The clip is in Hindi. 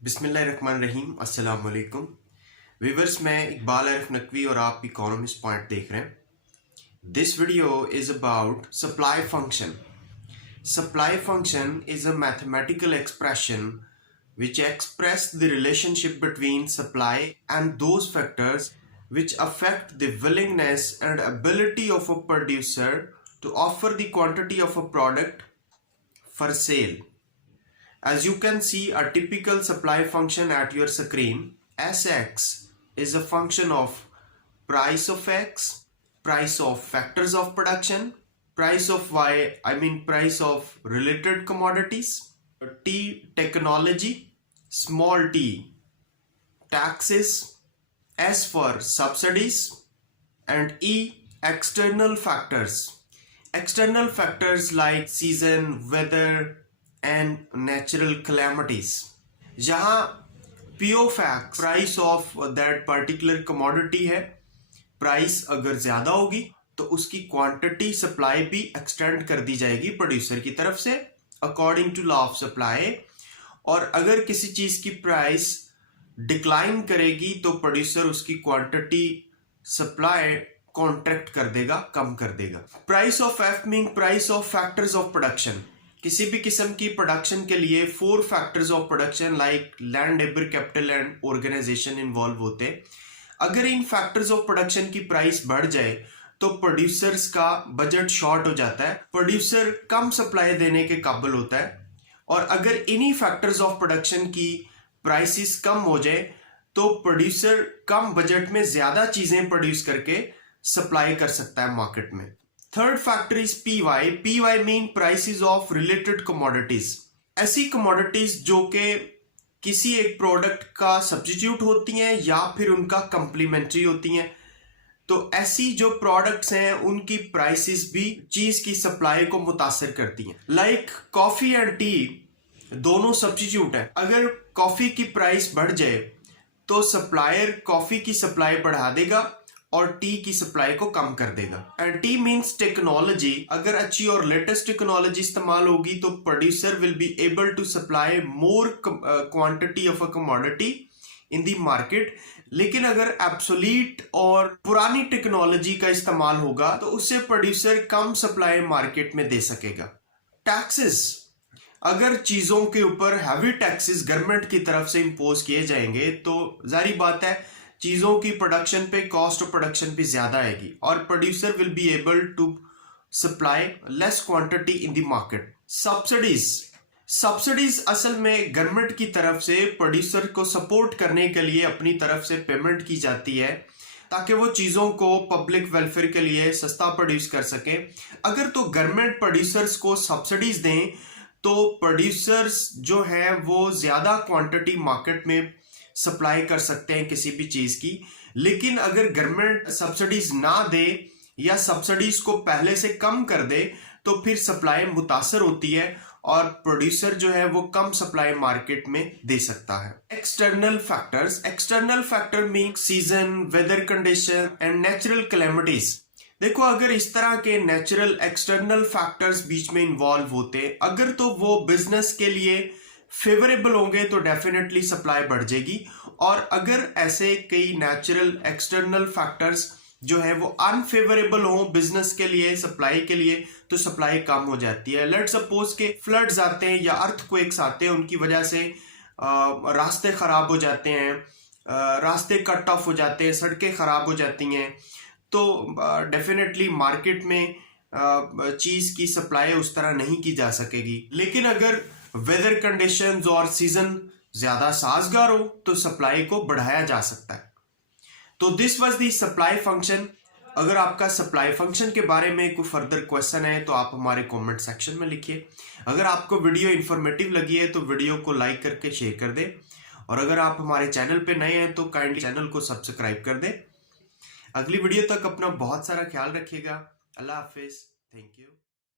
बिस्मिल्लाहिर्रहमानिर्रहीम अस्सलाम वालेकुम व्यूअर्स। मैं इकबाल आरिफ नकवी और आप इकोनॉमिस्ट पॉइंट देख रहे हैं। This video is about supply function. Supply function is a mathematical expression which express the relationship between supply and those factors which affect the willingness and ability of a producer to offer the quantity of a product for sale. As you can see a typical supply function at your screen, Sx is a function of price of x, price of factors of production, price of y, price of related commodities, T technology, small t taxes, S for subsidies, and E external factors. External factors like season, weather, and natural calamities. जहाँ PO fact price of that particular commodity है, प्राइस अगर ज़्यादा होगी तो उसकी क्वांटिटी सप्लाई भी एक्सटेंड कर दी जाएगी प्रोड्यूसर की तरफ से according to law of supply. और अगर किसी चीज़ की प्राइस डिक्लाइन करेगी तो प्रोड्यूसर उसकी क्वांटिटी सप्लाई कॉन्ट्रैक्ट कर देगा, कम कर देगा। Price of F mean price of factors of production. किसी भी किस्म की प्रोडक्शन के लिए 4 factors of production like land, labour, capital and organisation involve होते हैं। अगर इन फैक्टर्स ऑफ प्रोडक्शन की प्राइस बढ़ जाए तो प्रोड्यूसर्स का बजट शॉर्ट हो जाता है, प्रोड्यूसर कम सप्लाई देने के काबिल होता है। और अगर इन्हीं फैक्टर्स ऑफ प्रोडक्शन की प्राइसेस कम हो जाए तो प्रोड्यूसर कम बजट में ज्यादा चीजें प्रोड्यूस करके सप्लाई कर सकता है मार्केट में। Third factor is PY. PY mean prices of related commodities. ऐसी कमोडिटीज जो कि किसी एक प्रोडक्ट का सब्स्टिट्यूट होती हैं या फिर उनका कंप्लीमेंट्री होती हैं। तो ऐसी जो प्रोडक्ट्स हैं उनकी प्राइसेस भी चीज की सप्लाई को मुतासिर करती हैं। लाइक कॉफी एंड टी दोनों सब्स्टिट्यूट है। अगर कॉफी की प्राइस बढ़ जाए तो सप्लायर कॉफी की सप्लाई बढ़ा देगा और टी की सप्लाई को कम कर देगा। And T means technology. अगर अच्छी और लेटेस्ट टेक्नोलॉजी इस्तेमाल होगी तो producer will be able to supply more quantity of a commodity in the market. लेकिन अगर एब्सोलीट और पुरानी टेक्नोलॉजी का इस्तेमाल होगा तो उससे प्रोड्यूसर कम सप्लाई मार्केट में दे सकेगा। टैक्सेस। अगर चीजों के ऊपर हैवी टैक्सेस गवर्नमेंट की तरफ से इंपोज किए जाएंगे तो जारी बात है चीजों की प्रोडक्शन पे कॉस्ट ऑफ प्रोडक्शन भी ज्यादा आएगी और producer will be able to supply less quantity in the market. Subsidies. Subsidies असल में गवर्नमेंट की तरफ से प्रोड्यूसर को सपोर्ट करने के लिए अपनी तरफ से पेमेंट की जाती है ताकि वो चीज़ों को पब्लिक वेलफेयर के लिए सस्ता प्रोड्यूस कर सके। अगर तो गवर्नमेंट प्रोड्यूसर्स को सब्सिडीज दें तो प्रोड्यूसर्स जो हैं वो ज़्यादा क्वांटिटी मार्केट में सप्लाई कर सकते हैं किसी भी चीज़ की। लेकिन अगर गवर्नमेंट सब्सिडीज ना दे या सब्सिडीज को पहले से कम कर दे तो फिर सप्लाई मुतासर होती है और प्रोड्यूसर जो है वो कम सप्लाई मार्केट में दे सकता है। External factors. External factor mean season, weather condition and natural calamities. देखो अगर इस तरह के नेचुरल एक्सटर्नल फैक्टर्स बीच में इन्वॉल्व होते अगर तो वो बिजनेस के लिए फेवरेबल होंगे तो डेफिनेटली सप्लाई बढ़ जाएगी। और अगर ऐसे कई नेचुरल एक्सटर्नल फैक्टर्स जो है वो अनफेवरेबल हो बिजनेस के लिए, सप्लाई के लिए, तो सप्लाई कम हो जाती है। लेट सपोज के फ्लड्स आते हैं या अर्थक्वेक्स आते हैं, उनकी वजह से रास्ते खराब हो जाते हैं, रास्ते कट ऑफ हो जाते हैं, सड़कें खराब हो जाती हैं, तो डेफिनेटली मार्केट में चीज की सप्लाई उस तरह नहीं की जा सकेगी। लेकिन अगर वेदर कंडीशंस और सीजन ज्यादा साजगार हो तो सप्लाई को बढ़ाया जा सकता है। तो this was the supply function. अगर आपका सप्लाई फंक्शन के बारे में कोई फर्दर क्वेश्चन है तो आप हमारे कमेंट सेक्शन में लिखिए। अगर आपको वीडियो इन्फॉर्मेटिव लगी है तो वीडियो को लाइक करके शेयर कर दें और अगर आप हमारे चैनल पे नए हैं तो काइंडली चैनल को सब्सक्राइब कर दें। अगली वीडियो तक अपना बहुत सारा ख्याल रखिएगा। अल्लाह हाफिज। Thank you.